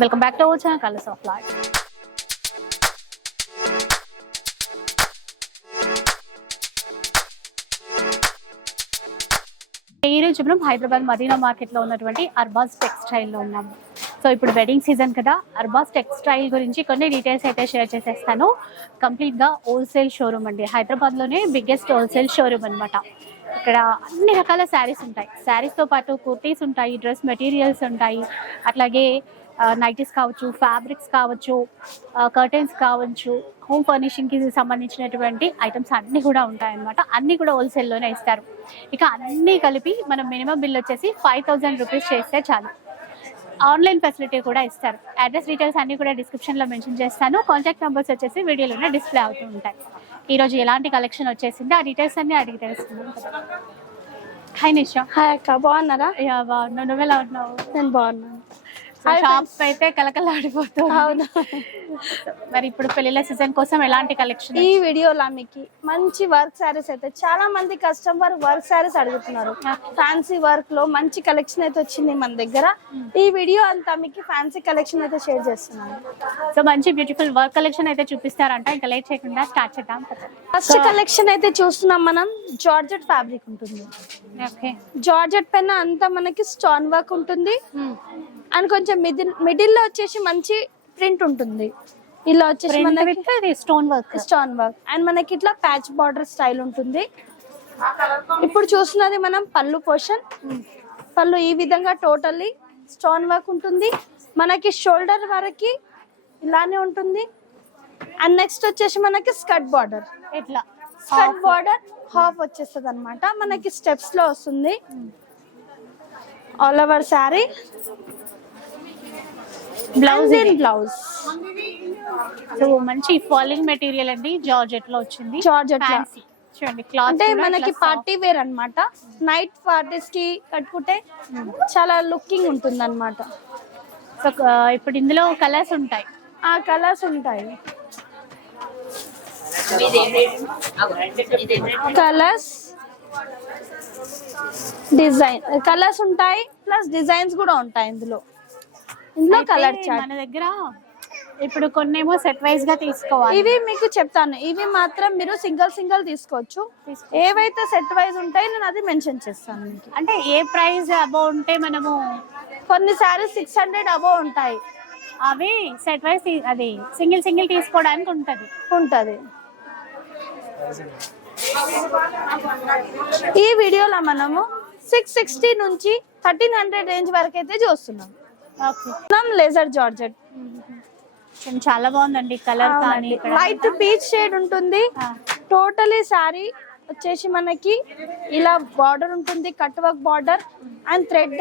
Welcome back to our channel colours of life. ఈ రోజు మనం హైదరాబాద్ మదీనా మార్కెట్లో ఉన్నటువంటి అర్బాస్ టెక్స్టైల్లో ఉన్నాము. సో ఇప్పుడు వెడ్డింగ్ సీజన్ కదా అర్బాస్ టెక్స్టైల్ గురించి కొన్ని డీటెయిల్స్ అయితే షేర్ చేసేస్తాను. కంప్లీట్గా హోల్సేల్ షోరూమ్ అండి. హైదరాబాద్లోనే బిగ్గెస్ట్ హోల్సేల్ షోరూమ్ అనమాట ఇక్కడ అన్ని రకాల శారీస్ ఉంటాయి. శారీస్తో పాటు కుర్తీస్ ఉంటాయి డ్రెస్ మెటీరియల్స్ ఉంటాయి. అట్లాగే నైటీస్ కావచ్చు ఫ్యాబ్రిక్స్ కావచ్చు కర్టెన్స్ కావచ్చు హోమ్ ఫర్నిషింగ్కి సంబంధించినటువంటి ఐటమ్స్ అన్నీ కూడా ఉంటాయన్నమాట. అన్నీ కూడా హోల్సేల్లోనే ఇస్తారు. ఇక అన్నీ కలిపి మనం మినిమం బిల్ వచ్చేసి ఫైవ్ థౌజండ్ రూపీస్ చేస్తే చాలు. ఆన్లైన్ ఫెసిలిటీ కూడా ఇస్తారు. అడ్రస్ డీటెయిల్స్ అన్ని కూడా డిస్క్రిప్షన్లో మెన్షన్ చేస్తాను. కాంటాక్ట్ నెంబర్స్ వచ్చేసి వీడియోలోనే డిస్ప్లే అవుతూ ఉంటాయి. ఈరోజు ఎలాంటి కలెక్షన్ వచ్చేసిందో ఆ డీటెయిల్స్ అన్ని అడిగి తెలుసుకుందాం కదా. హాయ్ నిషా హాయ్ అక్క. బాగున్నారా? యా, బాగున్నావు నువ్వు ఎలా ఉన్నావు? నేను బాగున్నాను. సో షాప్ అయితే కలకలాడిపోతూ అవునా. మరి ఇప్పుడు పెళ్ళిళ్ళ సీజన్ కోసం ఎలాంటి కలెక్షన్ ఈ వీడియోలో మీకు మంచి వర్క్ శారీస్ అయితే చాలా మంది కస్టమర్ వర్క్ శారీస్ అడుగుతున్నారు. ఫ్యాన్సీ వర్క్లో మంచి కలెక్షన్ అయితే వచ్చింది మన దగ్గర. ఈ వీడియో అంతా మీకు ఫ్యాన్సీ కలెక్షన్ అయితే షేర్ చేస్తున్నాను. సో మంచి బ్యూటిఫుల్ వర్క్ కలెక్షన్ అయితే చూపిస్తారంట. ఇంకా లేట్ చేయకుండా స్టార్ట్ చేద్దాం. ఫస్ట్ కలెక్షన్ అయితే చూస్తున్నాం మనం. జార్జెట్ ఫ్యాబ్రిక్ ఉంటుంది. ఓకే జార్జెట్ పైన అంతా మనకి స్టోన్ వర్క్ ఉంటుంది. అండ్ కొంచెం మిడిల్ మిడిల్లో వచ్చేసి మంచి ప్రింట్ ఉంటుంది. ఇలా వచ్చేసి మనకి stone work stone work and మనకి ఇట్లా ప్యాచ్ బార్డర్ స్టైల్ ఉంటుంది. ఇప్పుడు చూస్తున్నది మనం పళ్ళు పోర్షన్ పళ్ళు ఈ విధంగా టోటల్లీ స్టోన్ వర్క్ ఉంటుంది. మనకి షోల్డర్ వరకు ఇలానే ఉంటుంది. అండ్ నెక్స్ట్ వచ్చేసి మనకి స్కర్ట్ బార్డర్ ఎట్లా స్కర్ట్ బార్డర్ హాఫ్ వచ్చేస్తుంది అనమాట మనకి స్టెప్స్లో వస్తుంది. All over sari blouse blouse blouse so మంచి ఫాలింగ్ మెటీరియల్ అండి. జార్జెట్లో వచ్చింది. Fancy. చూడండి క్లాత్ అంటే మనకి పార్టీ వేర్ అన్నమాట. నైట్ పార్టీస్కి కట్టుకుంటే చాలా లుకింగ్ ఉంటుంది అనమాట సో ఇప్పుడు ఇందులో కలర్స్ ఉంటాయి. ఆ కలర్స్ ఉంటాయి. కలర్స్ డిజైన్ కలర్స్ ఉంటాయి ప్లస్ డిజైన్స్ కూడా ఉంటాయి ఇందులో. ఇందులో కలర్ చార్ట్ మన దగ్గర ఇప్పుడు కొన్నేమో సెట్ వైజ్గా తీసుకోవాలి. ఇవి మీకు చెప్తాను. ఇవి మాత్రం మీరు సింగిల్ సింగిల్ తీసుకోవచ్చు. ఏవైతే సెట్ వైజ్ ఉంటాయి నేను అది మెన్షన్ చేస్తాను మీకు. అంటే ఏ ప్రైస్ అబౌవ్ ఉంటే మనము కొన్ని సారీస్ సిక్స్ హండ్రెడ్ అబోవ్ ఉంటాయి. అవి సెట్ వైజ్ అది సింగిల్ సింగిల్ తీసుకోవడానికి ఉంటది. ఉంటది. ఈ వీడియోలో మనము సిక్స్ సిక్స్టీ నుంచి థర్టీన్ హండ్రెడ్ రేంజ్ వరకు అయితే చూస్తున్నాం. లేజర్ జార్జెట్ చాలా బాగుందండి కలర్ కానీ లైట్ పీచ్ షేడ్ ఉంటుంది. టోటలీ సారీ వచ్చేసి మనకి ఇలా బార్డర్ ఉంటుంది cut work border and thread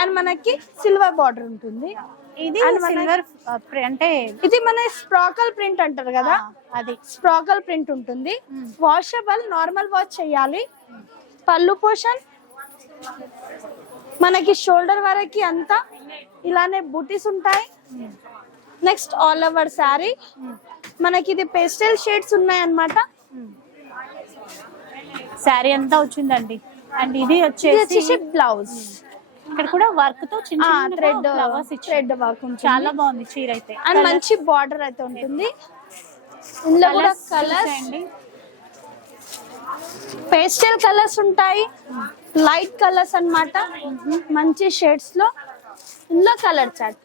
and మనకి సిల్వర్ బార్డర్ ఉంటుంది. ఇది సిల్వర్ అంటే ఇది మన స్ప్రాకల్ ప్రింట్ అంటారు కదా? అది. స్ప్రాకల్ ప్రింట్ ఉంటుంది. వాషబుల్ నార్మల్ వాష్ చేయాలి. పళ్ళు పోషన్. మనకి షోల్డర్ వరకు అంతా ఇలానే బూటీస్ ఉంటాయి. నెక్స్ట్ ఆల్ ఓవర్ శారీ మనకి ఇది పేస్టల్ షేడ్స్ ఉన్నాయి అన్నమాట శారీ అంతా వచ్చిందండి. అండ్ ఇది వచ్చేసి బ్లౌజ్ ఇక్కడ కూడా వర్క్తో చిన్న థ్రెడ్ థ్రెడ్ వర్క్ చాలా బాగుంది చీర అయితే. అండ్ మంచి బార్డర్ అయితే ఉంటుంది. ఇందులో కూడా కలర్స్ చూసేయండి. పేస్టల్ కలర్స్ ఉంటాయి. లైట్ కలర్స్ అన్నమాట. మంచి షేడ్స్లో. ఇందులో కలర్ చార్ట్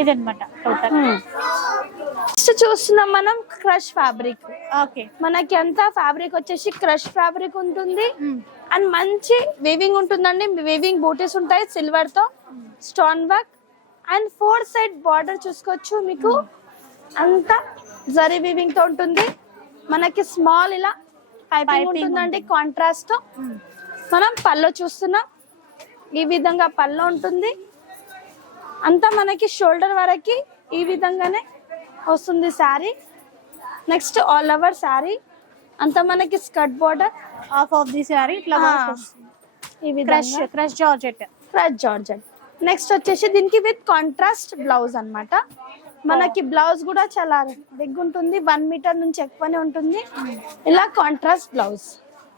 ఇదన్నమాట టోటల్ నెక్స్ట్ చూస్తున్నాం మనం క్రష్ ఫ్యాబ్రిక్. ఓకే. మనకి అంతా ఫ్యాబ్రిక్ వచ్చేసి క్రష్ ఫ్యాబ్రిక్ ఉంటుంది. అండ్ మంచి వేవింగ్ ఉంటుందండి. వేవింగ్ బూటీస్ ఉంటాయి సిల్వర్తో. Stone work and four side border చూసుకోవచ్చు మీకు. అంతా జరీ వీవింగ్తో ఉంటుంది. మనకి స్మాల్ ఇలా పైపింగ్ ఉంటుందండి కాంట్రాస్ట్తో మనం పళ్ళు చూస్తున్నాం. ఈ విధంగా పళ్ళు ఉంటుంది. అంతా మనకి షోల్డర్ వరకు ఈ విధంగానే వస్తుంది sari. Next all over sari. అంతా మనకి skirt border. Half of the sari ఇట్లా. ఈ crush crush georgette. Crush georgette. Next వచ్చేసి దీనికి విత్ కాంట్రాస్ట్ బ్లౌజ్ అన్నమాట. మనకి బ్లౌజ్ కూడా చాలా బిగ్ ఉంటుంది వన్ మీటర్ నుంచి ఎక్కువనే ఉంటుంది. ఇలా కాంట్రాస్ట్ బ్లౌజ్.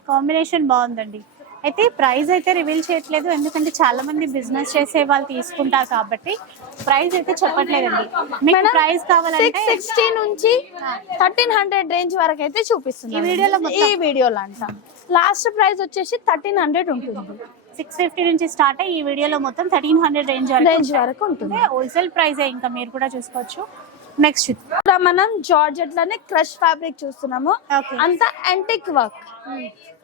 కాంబినేషన్ బాగుందండి. అయితే ప్రైస్ అయితే రివీల్ చేయట్లేదు. ఎందుకంటే చాలా మంది బిజినెస్ చేసే వాళ్ళు తీసుకుంటారు కాబట్టి ప్రైస్ అయితే చెప్పట్లేదండి. మీకు ప్రైస్ కావాలంటే సిక్స్ సిక్స్టీ నుంచి థర్టీన్ హండ్రెడ్ రేంజ్ వరకు అయితే చూపిస్తుంది ఈ వీడియోలో మొత్తం? ఈ వీడియోలో అంట. లాస్ట్ ప్రైస్ వచ్చేసి థర్టీన్ హండ్రెడ్ ఉంటుంది. సిక్స్ ఫిఫ్టీ నుంచి స్టార్ట్ అయ్యి ఈ వీడియోలో మొత్తం థర్టీన్ హండ్రెడ్ రేంజ్ వరకు రేంజ్ వరకు ఉంటుంది. హోల్సేల్ ప్రైస్ ఇంకా మీరు కూడా చూసుకోవచ్చు. నెక్స్ట్ ఇక్కడ మనం జార్జెట్లోనే క్రష్ ఫ్యాబ్రిక్ చూస్తున్నాము. అంతా యాంటిక్ వర్క్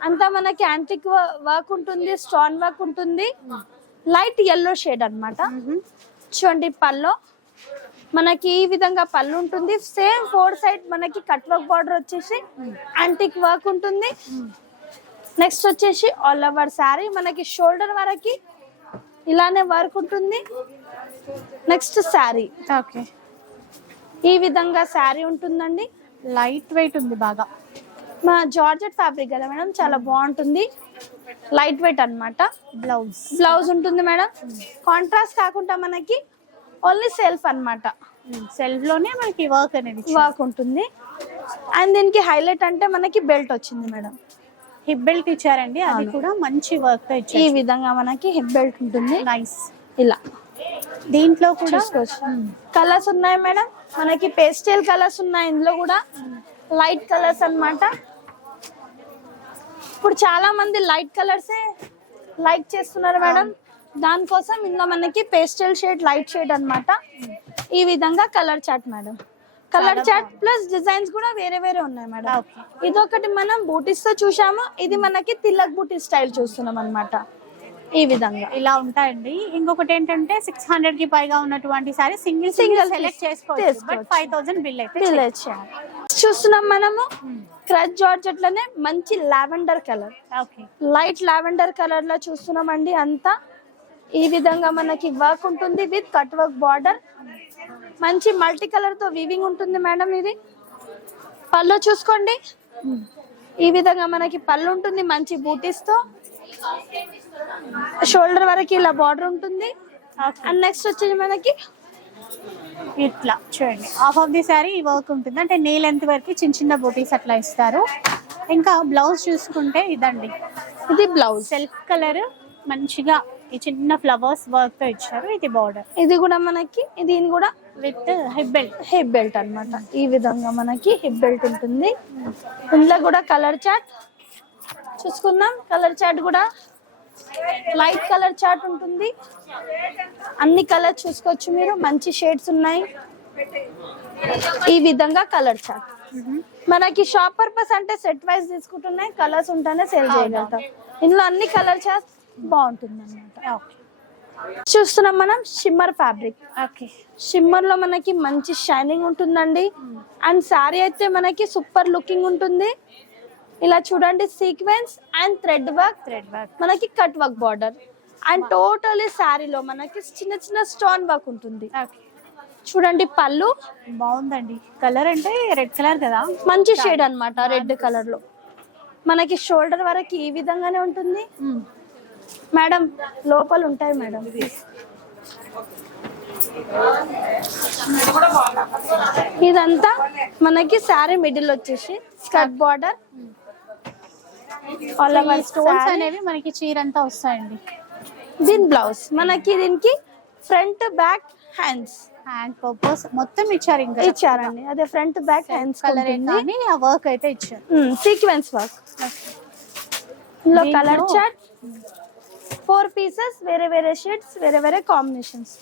అంతా మనకి యాంటిక్ వర్క్ ఉంటుంది స్టోన్ వర్క్ ఉంటుంది. లైట్ ఎల్లో షేడ్ అన్నమాట. చూడండి పల్లో మనకి ఈ విధంగా పళ్ళు ఉంటుంది. సేమ్ ఫోర్ సైడ్ మనకి కట్ వర్క్ బార్డర్ వచ్చేసి యాంటిక్ వర్క్ ఉంటుంది. నెక్స్ట్ వచ్చేసి ఆల్ ఓవర్ శారీ మనకి షోల్డర్ వరకు ఇలానే వర్క్ ఉంటుంది. నెక్స్ట్ శారీ ఓకే ఈ విధంగా శారీ ఉంటుందండి? లైట్ వెయిట్ ఉంది బాగా. మా జార్జెట్ ఫ్యాబ్రిక్ కదా మేడం? చాలా బాగుంటుంది. లైట్ వెయిట్ అన్నమాట. బ్లౌజ్ బ్లౌజ్ ఉంటుంది మేడం. కాంట్రాస్ట్ కాకుండా మనకి ఓన్లీ సెల్ఫ్ అన్నమాట. సెల్ఫ్లోనే మనకి వర్క్ అనేది వర్క్ ఉంటుంది. అండ్ దీనికి హైలైట్ అంటే మనకి బెల్ట్ వచ్చింది మేడం. హిప్ బెల్ట్ ఇచ్చారండి. అది కూడా మంచి వర్క్ ఈ విధంగా మనకి హిప్ బెల్ట్ ఉంటుంది. నైస్ ఇలా. దీంట్లో కూడా కలర్స్ ఉన్నాయి మేడం. మనకి పేస్టల్ కలర్స్ ఉన్నాయి. ఇందులో కూడా లైట్ కలర్స్ అన్నమాట. ఇప్పుడు చాలా మంది లైట్ కలర్సే లైక్ చేస్తున్నారు మేడం. దానికోసం ఇందులో మనకి పేస్టల్ షేడ్ లైట్ షేడ్ అన్నమాట. ఈ విధంగా colour chart madam. Colour chart plus designs కూడా వేరే వేరే ఉన్నాయి మేడం. Okay. ఇదొకటి మనం బూటీస్తో చూసాము ఇది మనకి తిల్లక్ బూటీ స్టైల్ చూస్తున్నాం అన్నమాట. ఈ విధంగా. ఇలా ఉంటాయండి. ఇంకొకటి ఏంటంటే సిక్స్ హండ్రెడ్కి పైగా ఉన్నటువంటి సారీ సింగిల్ సింగిల్ సెలెక్ట్ చేసుకోవచ్చు. బట్. ఫైవ్ థౌసండ్ బిల్ అయితే చేయాలి. చూస్తున్నాం మనము క్రచ్ జార్జెట్లోనే మంచి లావెండర్ కలర్. లైట్ లావెండర్ కలర్లో చూస్తున్నామండి అంతా. ఈ విధంగా మనకి వర్క్ ఉంటుంది విత్ కట్ వర్క్ బార్డర్ మంచి మల్టీ కలర్తో వీవింగ్ ఉంటుంది మేడం ఇది. పళ్ళు చూసుకోండి. ఈ విధంగా మనకి పళ్ళు ఉంటుంది మంచి బూటీస్తో. షోల్డర్ వరకు ఇలా బార్డర్ ఉంటుంది. అండ్ నెక్స్ట్ వచ్చేసి మనకి ఇట్లా చూడండి. Half of the sari work ఉంటుంది. అంటే నీ లెంత్ వరకు చిన్న చిన్న బోటీస్ అట్లా ఇస్తారు. ఇంకా బ్లౌజ్ చూసుకుంటే ఇదండి. ఇది బ్లౌజ్ సెల్ఫ్ కలర్ మంచిగా ఈ చిన్న ఫ్లవర్స్ వర్క్తో ఇచ్చారు. ఇది బార్డర్ ఇది కూడా మనకి దీని కూడా with hip belt hip belt అన్నమాట. ఈ విధంగా మనకి హిప్ బెల్ట్ ఉంటుంది. ఇందులో కూడా కలర్ చాట్ చూసుకుందాం. కలర్ చాట్ కూడా లైట్ కలర్ చాట్ ఉంటుంది. అన్ని కలర్ చూసుకోవచ్చు మీరు. మంచి షేడ్స్ ఉన్నాయి. ఈ విధంగా కలర్ చాట్ మనకి షాప్ పర్పస్ అంటే సెట్ వైజ్ తీసుకుంటున్నాయి. కలర్స్ ఉంటేనే సేల్ చేయగలుగుతాం. ఇందులో అన్ని కలర్ చాట్ బాగుంటుంది అనమాట చూస్తున్నాం మనం షిమ్మర్ ఫ్యాబ్రిక్. ఓకే. షిమ్మర్లో మనకి మంచి షైనింగ్ ఉంటుందండి. అండ్ శారీ అయితే మనకి సూపర్ లుకింగ్ ఉంటుంది. ఇలా చూడండి sequence and thread work thread work మనకి cut work border and totally శారీలో మనకి చిన్న చిన్న స్టోన్ వర్క్ ఉంటుంది. చూడండి పళ్ళు. బాగుందండి. కలర్ అంటే రెడ్ కలర్ కదా? మంచి షేడ్ అన్నమాట రెడ్ కలర్లో. మనకి షోల్డర్ వరకు ఈ విధంగానే ఉంటుంది? మేడం లోపల ఉంటాయి మేడం ఇదంతా మనకి శారీ మిడిల్ వచ్చేసి skirt border all over stones అనేవి మనకి చీర అంతా వస్తాయండి. దీని బ్లౌజ్ మనకి దీనికి front back hands hand purpose మొత్తం ఇచ్చారు ఇంకా ఇచ్చారండి. అదే ఫ్రంట్ బ్యాక్ హ్యాండ్స్ కలర్ కానీ ఆ వర్క్ అయితే ఇచ్చారు. సీక్వెన్స్ వర్క్ ఇందులో కలర్ చార్ట్ ఫోర్ పీసెస్ వేరే వేరే షేడ్స్ వేరే వేరే కాంబినేషన్స్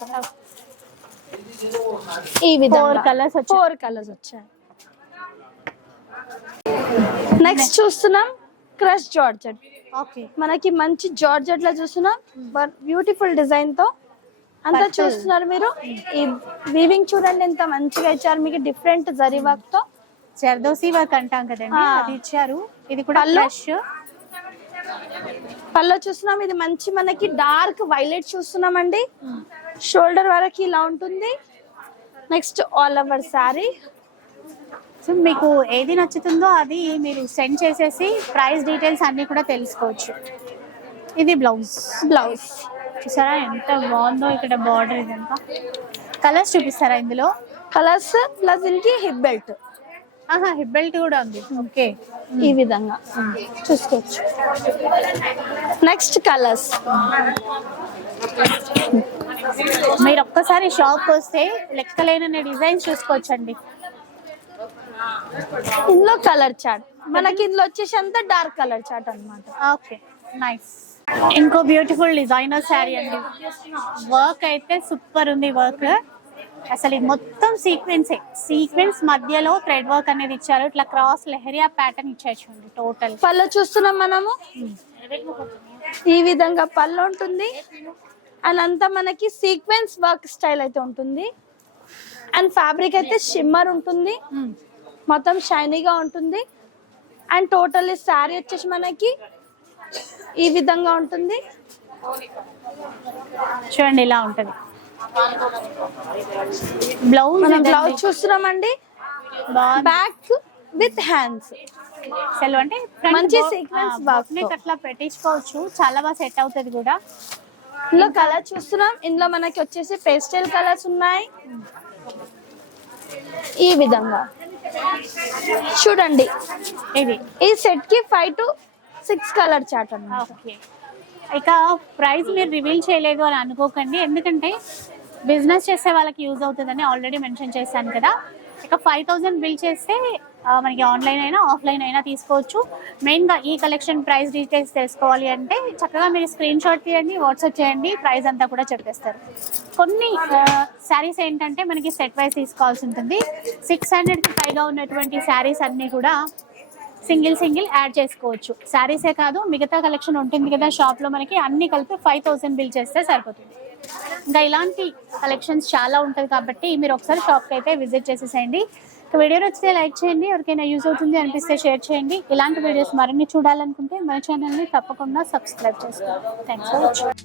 ఈ విధంగా. వచ్చాయి. ఫోర్ కలర్స్ వచ్చాయి. నెక్స్ట్ చూస్తున్నాం. Crush georgette. ఓకే. మనకి మంచి జార్జెట్లో చూస్తున్నాం బ్యూటిఫుల్ డిజైన్తో. అంతా. చూస్తున్నారు మీరు. ఈ వీవింగ్ చూడండి ఎంత మంచిగా ఇచ్చారు. మీకు డిఫరెంట్ జరీ వర్క్తో. జర్దోసి వర్క్ అంటాం కదండి. అది ఇచ్చారు. ఇది కూడా? ఫ్రెష్ పళ్ళు చూస్తున్నాం. ఇది మంచి మనకి డార్క్ వైలెట్ చూస్తున్నామండి. షోల్డర్ వరకు ఇలా ఉంటుంది. Next all over sari. So మీకు ఏది నచ్చుతుందో అది మీరు సెండ్ చేసేసి ప్రైస్ డీటెయిల్స్ అన్ని కూడా తెలుసుకోవచ్చు. ఇది బ్లౌజ్ బ్లౌజ్ చూసారా ఎంత బాగుందో ఇక్కడ బార్డర్ ఇదంతా. కలర్స్ చూపిస్తారా ఇందులో? కలర్స్ ప్లస్ దీనికి హిప్ బెల్ట్ ఆహా హిప్ బెల్ట్ కూడా ఉంది. ఓకే ఈ విధంగా. చూసుకోవచ్చు. నెక్స్ట్ కలర్స్ మీరు ఒక్కసారి షాప్ వస్తే లెక్కలేనన్ని డిజైన్స్ చూసుకోవచ్చండి. ఇందులో కలర్ చాట్ మనకి ఇందులో వచ్చేసి అంతా డార్క్ కలర్ చాట్ అన్నమాట. Okay nice. ఇంకో బ్యూటిఫుల్ డిజైనర్ శారీ అండి. వర్క్ అయితే సూపర్ ఉంది వర్క్. అసలు ఇది మొత్తం సీక్వెన్సే సీక్వెన్స్ మధ్యలో థ్రెడ్ వర్క్ అనేది ఇచ్చారు. ఇట్లా క్రాస్ లెహరియా ప్యాటర్న్ ఇచ్చారు చూడండి టోటల్. పళ్ళు చూస్తున్నాం మనము. ఈ విధంగా పళ్ళు ఉంటుంది. అండ్ అంతా మనకి సీక్వెన్స్ వర్క్ స్టైల్ అయితే ఉంటుంది. అండ్ ఫ్యాబ్రిక్ అయితే షిమ్మర్ ఉంటుంది. మొత్తం షైనీగా ఉంటుంది. అండ్ టోటల్లీ శారీ వచ్చేసి మనకి ఈ విధంగా ఉంటుంది. చూడండి ఇలా ఉంటది. బ్లౌజ్ మనం బ్లౌజ్ చూస్తున్నామండి. బ్యాక్ విత్ హ్యాండ్స్ అసలు అంటే మంచి తో. నెక్ అట్లా పెట్టించుకోవచ్చు. చాలా బాగా సెట్ అవుతుంది కూడా. ఇందులో కలర్ చూస్తున్నాం. ఇందులో మనకి వచ్చేసి పేస్టల్ కలర్స్ ఉన్నాయి. ఈ విధంగా. చూడండి. ఇది. ఈ సెట్కి five to six colour chart okay. ఇక ప్రైస్ మీరు రివీల్ చేయలేదు అని అనుకోకండి. ఎందుకంటే బిజినెస్ చేసే వాళ్ళకి యూజ్ అవుతుందని ఆల్రెడీ మెన్షన్ చేశాను కదా. ఇక ఫైవ్ థౌజండ్ బిల్ చేస్తే మనకి ఆన్లైన్ అయినా ఆఫ్లైన్ అయినా తీసుకోవచ్చు. మెయిన్గా ఈ కలెక్షన్ ప్రైస్ డీటెయిల్స్ తెలుసుకోవాలి అంటే చక్కగా మీరు స్క్రీన్ షాట్ తీయండి వాట్సాప్ చేయండి ప్రైస్ అంతా కూడా చెప్పేస్తారు. కొన్ని శారీస్ ఏంటంటే మనకి సెట్ వైజ్ తీసుకోవాల్సి ఉంటుంది. సిక్స్ హండ్రెడ్కి పైగా ఉన్నటువంటి శారీస్ అన్నీ కూడా సింగిల్ సింగిల్ యాడ్ చేసుకోవచ్చు. శారీసే కాదు మిగతా కలెక్షన్ ఉంటుంది కదా షాప్లో మనకి అన్ని కలిపి ఫైవ్ థౌసండ్ బిల్ చేస్తే సరిపోతుంది. ఇంకా ఇలాంటి కలెక్షన్స్ చాలా ఉంటుంది కాబట్టి మీరు ఒకసారి షాప్కి అయితే విజిట్ చేసేసేయండి. వీడియో నచ్చితే లైక్ చేయండి. ఎవరికైనా యూజ్ అవుతుంది అనిపిస్తే షేర్ చేయండి. ఇలాంటి వీడియోస్ మరిన్ని చూడాలనుకుంటే మన ఛానల్ని తప్పకుండా సబ్స్క్రైబ్ చేసుకోండి. Thanks for watching